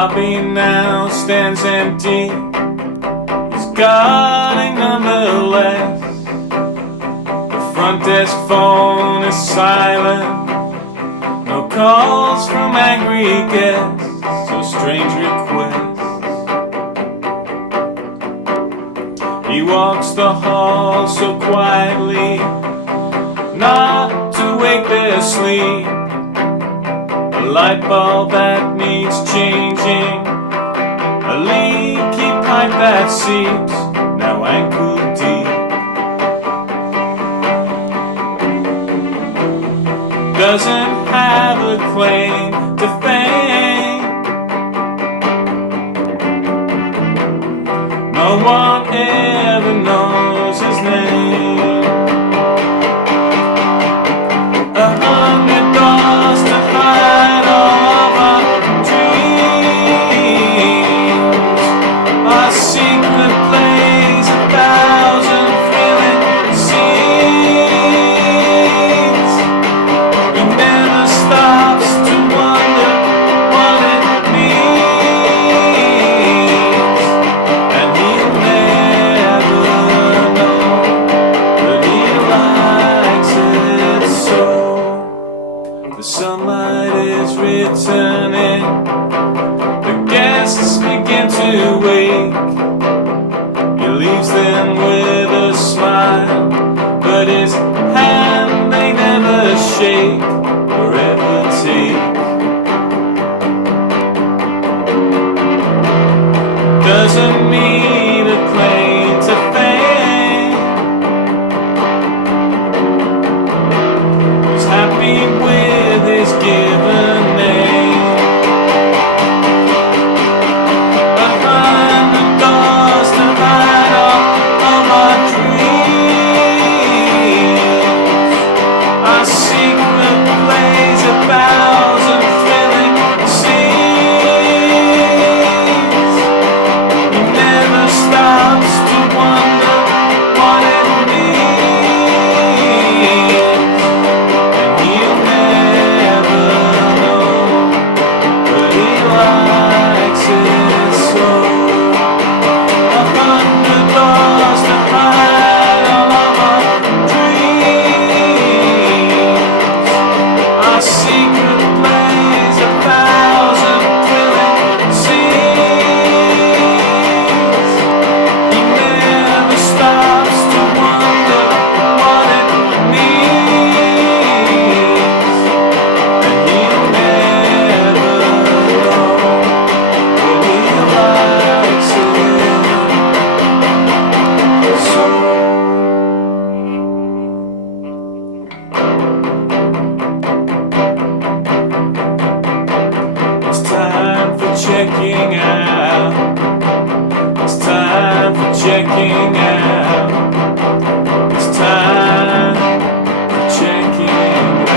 lobby now stands empty. He's guarding nonetheless. The front desk phone is silent. No calls from angry guests or strange requests. He walks the hall so quietly, not to wake their sleep. A light bulb that needs changing, a leaky pipe that seeps, now ankle deep. Doesn't have a claim to fame. No one ever knows his name. $100 to hide all of our dreams. Our secret plays 1,000 thrilling scenes. He never stops to wonder what it means, and he'll never know, but he likes it so. The sunlight is returning, the guests begin to wake. He leaves them with a smile, but his hand they never shake or ever take. Doesn't need a claim to fame. He's happy with his given name. $100 to hide all of our dreams. Our secret plays 1,000 thrilling scenes. He never stops to wonder what it means, and he'll never know, but he likes it so. $100 to hide all of our dreams. Our secret plays 1,000 thrilling scenes. He never stops to wonder what it means, and he'll never know, but he likes it so. It's time for checking out. It's time for checking out. It's time for checking out.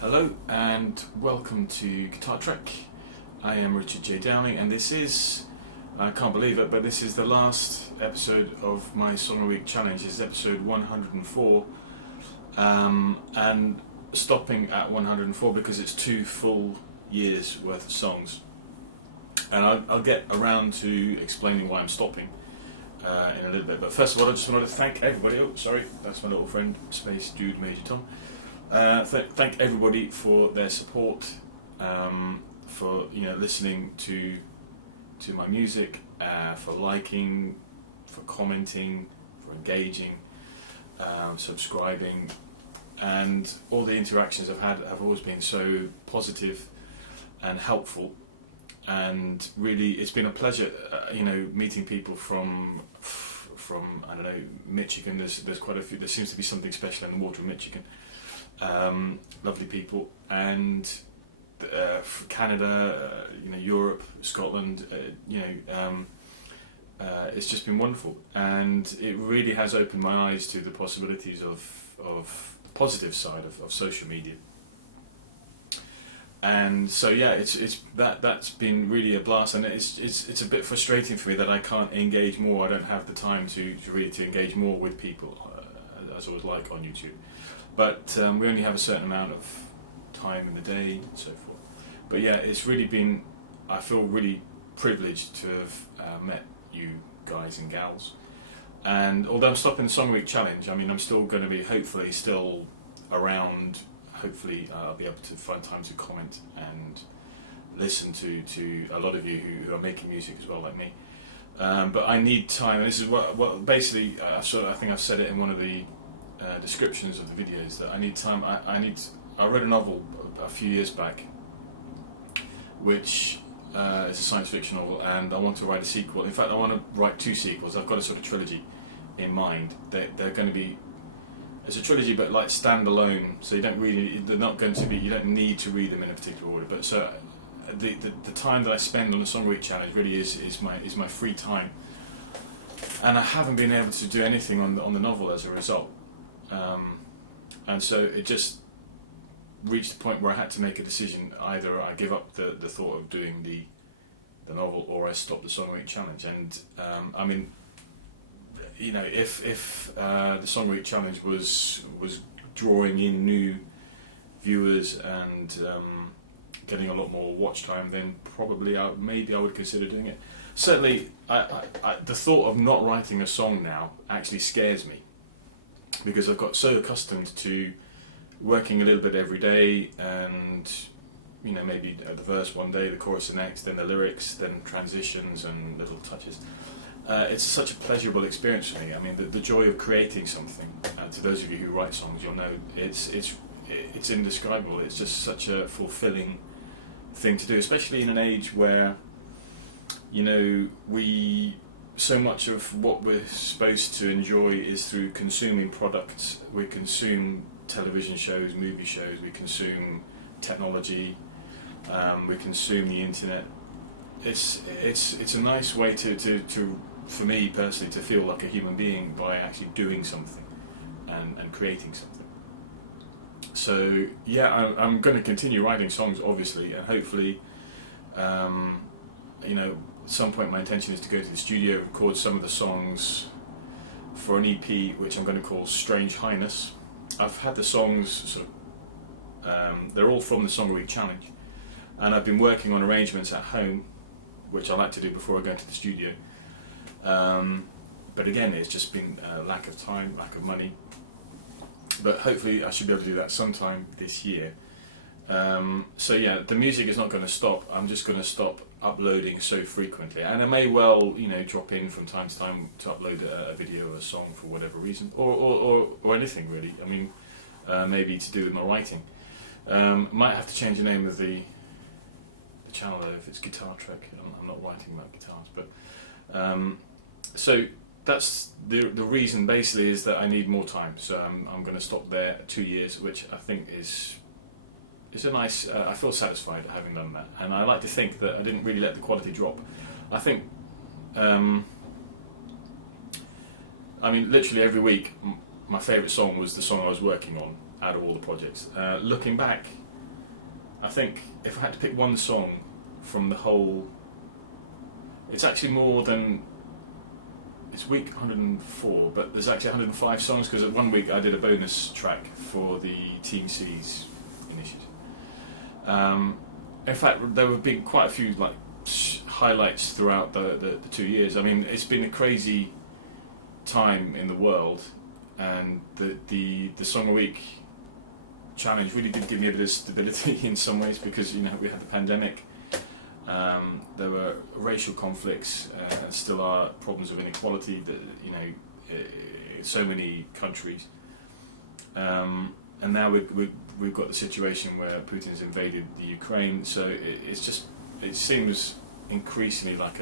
Hello and welcome to Guitar Trek. I am Richard J. Dowling, and this is, I can't believe it, but this is the last episode of my Song of the Week challenge. This is episode 104, and stopping at 104 because it's 2 full years worth of songs. And I'll get around to explaining why I'm stopping in a little bit. But first of all, I just wanted to thank everybody. Oh, sorry, that's my little friend, Space Dude Major Tom. Thank everybody for their support, for listening to my music, for liking, for commenting, for engaging, subscribing, and all the interactions I've had have always been so positive and helpful. And really, it's been a pleasure, meeting people from I don't know, Michigan. There's quite a few. There seems to be something special in the water of Michigan. Lovely people, and Canada, Europe, Scotland, it's just been wonderful, and it really has opened my eyes to the possibilities of the positive side of social media. and so yeah, that's been really a blast, and it's a bit frustrating for me that I can't engage more. I don't have the time to really to engage more with people as I would like on YouTube. But we only have a certain amount of time in the day and so forth. But yeah, it's really been, I feel really privileged to have met you guys and gals. And although I'm stopping the Song Week Challenge, I mean, I'm still going to be hopefully still around. Hopefully I'll be able to find time to comment and listen to a lot of you who are making music as well, like me. But I need time, and this is what basically, I think I've said it in one of the descriptions of the videos, that I need time. I read a novel a few years back, which is a science fiction novel, and I want to write a sequel. In fact, I want to write 2 sequels. I've got a sort of trilogy in mind. They're going to be, it's a trilogy, but like standalone. So they're not going to be. You don't need to read them in a particular order. But so the time that I spend on the Song Week Challenge really is my free time, and I haven't been able to do anything on the novel as a result. And so it just reached the point where I had to make a decision. Either I give up the thought of doing the novel, or I stop the Song Week Challenge. And I mean, you know, if the Song Week Challenge was drawing in new viewers and getting a lot more watch time, then probably maybe I would consider doing it. Certainly, the thought of not writing a song now actually scares me, because I've got so accustomed to working a little bit every day, and you know, maybe the verse one day, the chorus the next, then the lyrics, then transitions and little touches. It's such a pleasurable experience for me. I mean, the joy of creating something. To those of you who write songs, you'll know it's indescribable. It's just such a fulfilling thing to do, especially in an age where, you know, so much of what we're supposed to enjoy is through consuming products. We consume television shows, movie shows, we consume technology, we consume the internet. It's a nice way to for me personally to feel like a human being by actually doing something and creating something. So yeah, I'm going to continue writing songs, obviously, and hopefully, you know, at some point my intention is to go to the studio, record some of the songs for an EP which I'm going to call Strange Highness. I've had the songs sort of, they're all from the Song Week Challenge, and I've been working on arrangements at home, which I like to do before I go into the studio. But again, it's just been lack of time, lack of money. But hopefully I should be able to do that sometime this year. So yeah, the music is not going to stop. I'm just going to stop uploading so frequently, and I may well, you know, drop in from time to time to upload a video or a song for whatever reason, or anything really. I mean, maybe to do with my writing. Might have to change the name of the channel though, if it's Guitar Trek. I'm not writing about guitars, but so that's the reason basically, is that I need more time. So I'm going to stop there at 2 years, which I think is a nice. I feel satisfied having done that, and I like to think that I didn't really let the quality drop. I think, I mean, literally every week, my favourite song was the song I was working on out of all the projects. Looking back, I think if I had to pick one song from the whole, it's actually more than, it's week 104, but there's actually 105 songs, because at 1 week I did a bonus track for the Team Cities initiative. In fact, there have been quite a few like highlights throughout the 2 years. I mean, it's been a crazy time in the world, and the Song a Week Challenge really did give me a bit of stability in some ways, because, you know, we had the pandemic, there were racial conflicts, and still are problems of inequality that, you know, in so many countries, and now we've got the situation where Putin's invaded the Ukraine. So it seems increasingly like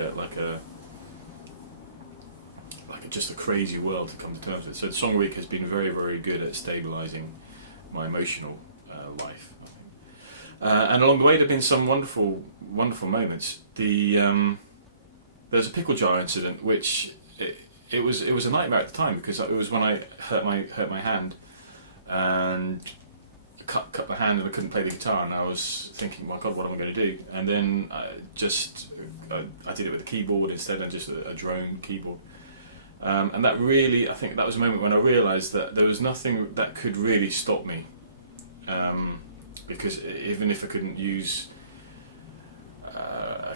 just a crazy world to come to terms with. So Song Week has been very, very good at stabilising my emotional life, I think. And along the way there have been some wonderful moments. There's a pickle jar incident, which it was a nightmare at the time, because it was when I hurt my hand, and cut my hand and I couldn't play the guitar, and I was thinking, my God, what am I going to do? And then I did it with a keyboard instead of just a drone keyboard. And that really, I think that was a moment when I realised that there was nothing that could really stop me, because even if I couldn't use, I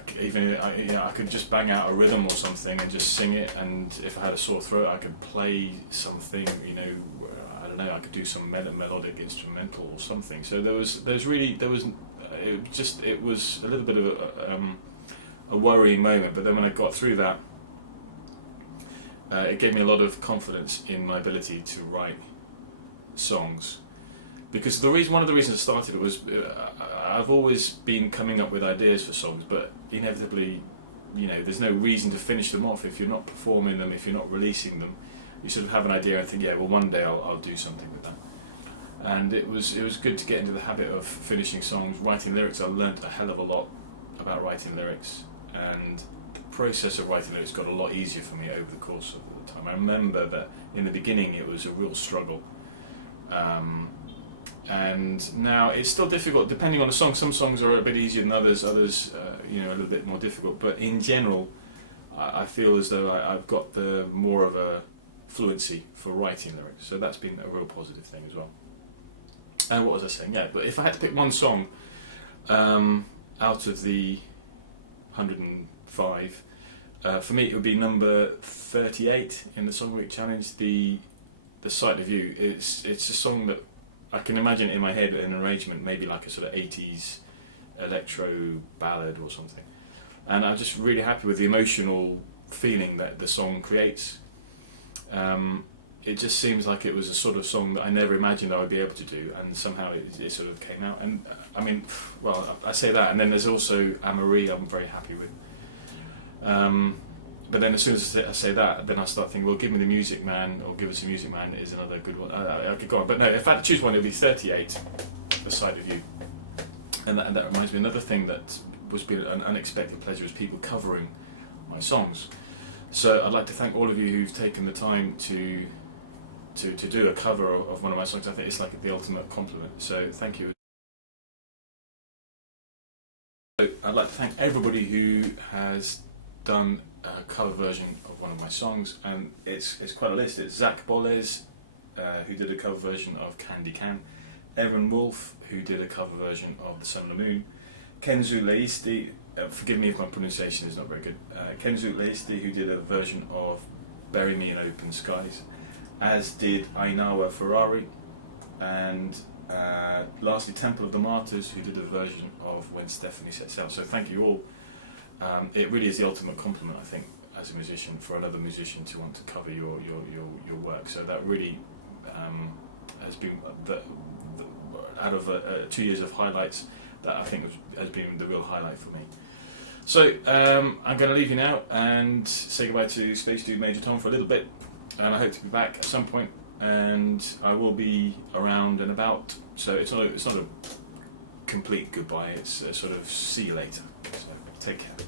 could just bang out a rhythm or something and just sing it, and if I had a sore throat I could play something, I don't know, I could do some melodic instrumental or something. So it was a little bit of a worrying moment, but then when I got through that, it gave me a lot of confidence in my ability to write songs. Because one of the reasons I started it was I've always been coming up with ideas for songs, but inevitably, there's no reason to finish them off if you're not performing them, if you're not releasing them. You sort of have an idea and think, yeah, well, one day I'll do something with that. And it was good to get into the habit of finishing songs, writing lyrics. I learned a hell of a lot about writing lyrics, and the process of writing lyrics got a lot easier for me over the course of the time. I remember that in the beginning it was a real struggle. And now it's still difficult depending on the song. Some songs are a bit easier than others, a little bit more difficult, but in general I feel as though I've got more of a fluency for writing lyrics, so that's been a real positive thing as well. And what was I saying? Yeah, but if I had to pick one song out of the 105, for me it would be number 38 in the Song Week Challenge, the Sight of You. It's a song that I can imagine in my head in an arrangement, maybe like a sort of 80s electro ballad or something. And I'm just really happy with the emotional feeling that the song creates. It just seems like it was a sort of song that I never imagined I would be able to do, and somehow it sort of came out. And I mean, well, I say that, and then there's also Anne-Marie I'm very happy with. But then as soon as I say that, then I start thinking, well, Give Me the Music Man, or Give Us a Music Man is another good one. I could go on, but no, if I had to choose one, it would be 38, The Sight of You. And that reminds me, another thing that was been an unexpected pleasure is people covering my songs. So I'd like to thank all of you who've taken the time to do a cover of one of my songs. I think it's like the ultimate compliment, so thank you. So I'd like to thank everybody who has done a cover version of one of my songs, and it's quite a list. It's Zach Boles, who did a cover version of Candy Can, Evan Wolf, who did a cover version of The Sun and the Moon, Kenzu Leisti, forgive me if my pronunciation is not very good, Kenzu Leisti, who did a version of Bury Me in Open Skies, as did Ainawa Ferrari, and lastly Temple of the Martyrs, who did a version of When Stephanie Sets Out. So thank you all. It really is the ultimate compliment, I think, as a musician, for another musician to want to cover your work. So that really has been out of 2 years of highlights, that I think has been the real highlight for me. So I'm going to leave you now and say goodbye to Space Dude Major Tom for a little bit, and I hope to be back at some point, and I will be around and about. So it's not a complete goodbye, it's a sort of see you later. So take care.